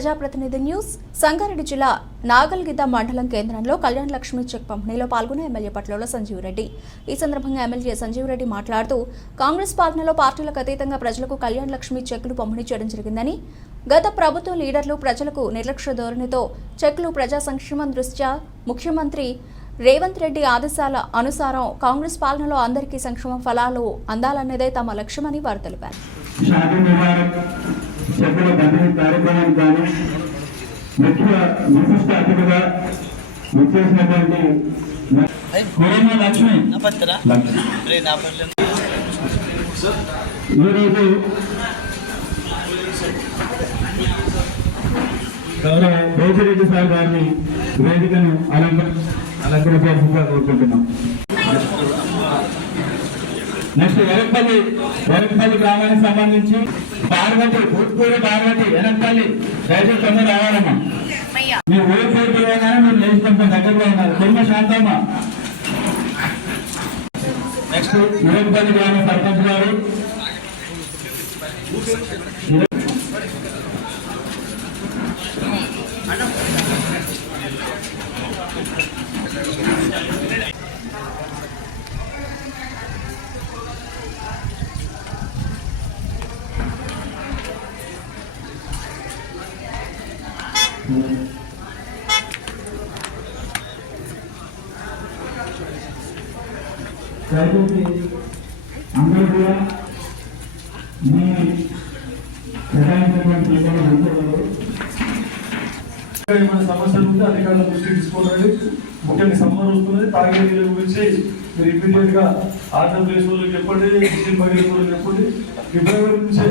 ప్రజాప్రతినిధి న్యూస్. సంగారెడ్డి జిల్లా నాగల్గిద్ద మండలం కేంద్రంలో కళ్యాణ లక్ష్మి చెక్ పంపిణీలో పాల్గొన్న ఎమ్మెల్యే పట్లోల సంజీవ్ రెడ్డి. ఈ సందర్భంగా ఎమ్మెల్యే సంజీవ్ రెడ్డి మాట్లాడుతూ కాంగ్రెస్ పాలనలో పార్టీలకు అతీతంగా ప్రజలకు కళ్యాణ లక్ష్మి చెక్కులు పంపిణీ చేయడం జరిగిందని, గత ప్రభుత్వ లీడర్లు ప్రజలకు నిర్లక్ష్య ధోరణితో చెక్కులు ప్రజా సంక్షేమం దృష్ట్యా ముఖ్యమంత్రి రేవంత్ రెడ్డి ఆదేశాల అనుసారం కాంగ్రెస్ పాలనలో అందరికీ సంక్షేమ ఫలాలు అందాలన్నదే తమ లక్ష్యమని వారు తెలిపారు. బోసిరెడ్డి సార్ గారిని వేదికను అలంకరించాల్సిందిగా కోరుకుంటున్నాం. నెక్స్ట్ వెనకపల్లి గ్రామానికి సంబంధించి పార్వతి భూత్పూరి పార్వతి వెనకపల్లి రైతు తొమ్మిది రావాలమ్మా. మీ ఊరి పేరు పిలవగానే మీరు లేచి కొంచెం దగ్గరలో ఉన్నారు. తొమ్మిది శాంతమ్మ. నెక్స్ట్ వెనకపల్లి గ్రామ సర్పంచ్ గారు, అందరూ కూడా మీ ఏమైనా సమస్యలు ఉంటే అధికారుల దృష్టికి తీసుకోవాలి. ముఖ్యంగా సమ్మర్ వస్తున్నది, తాగే నీళ్ళ గురించి మీరు ఇమీడియట్ గా ఆంధ్రప్రదేశ్ వాళ్ళకి చెప్పండి, డిస్ట్రిక్ట్ బడ్జెట్ వాళ్ళకి చెప్పండి. ఫిబ్రవరి నుంచే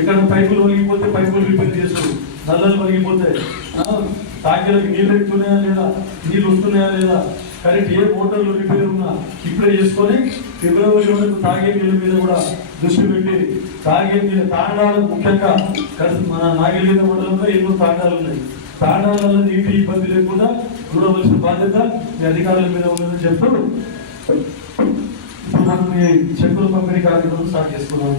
ఇక్కడ పైపులు వలిగిపోతే పైపులు రిపేర్ చేస్తారు, నల్లలు వలిగిపోతే టాంకీలకు నీళ్ళు ఎక్కుతున్నాయా లేదా, నీళ్ళు వస్తున్నాయా లేదా, కరెక్ట్ ఏ మోటార్లు రిపేర్ ఉన్నా ఇప్పుడే చేసుకొని ఫిబ్రవరి వరకు తాగే నీళ్ళ మీద కూడా దృష్టి పెట్టి తాగే నీళ్ళ తాండాలు ముఖ్యంగా మన నాగలిగిన మండలంలో ఎన్నో తాండాలు ఉన్నాయి. తాండాలలో నీటి ఇబ్బంది లేకుండా చూడవలసిన బాధ్యత మీ అధికారుల మీద ఉందని చెప్తూ ఇప్పుడు మనం చెక్కుల పంపిణీ కార్యక్రమం స్టార్ట్ చేసుకున్నాం.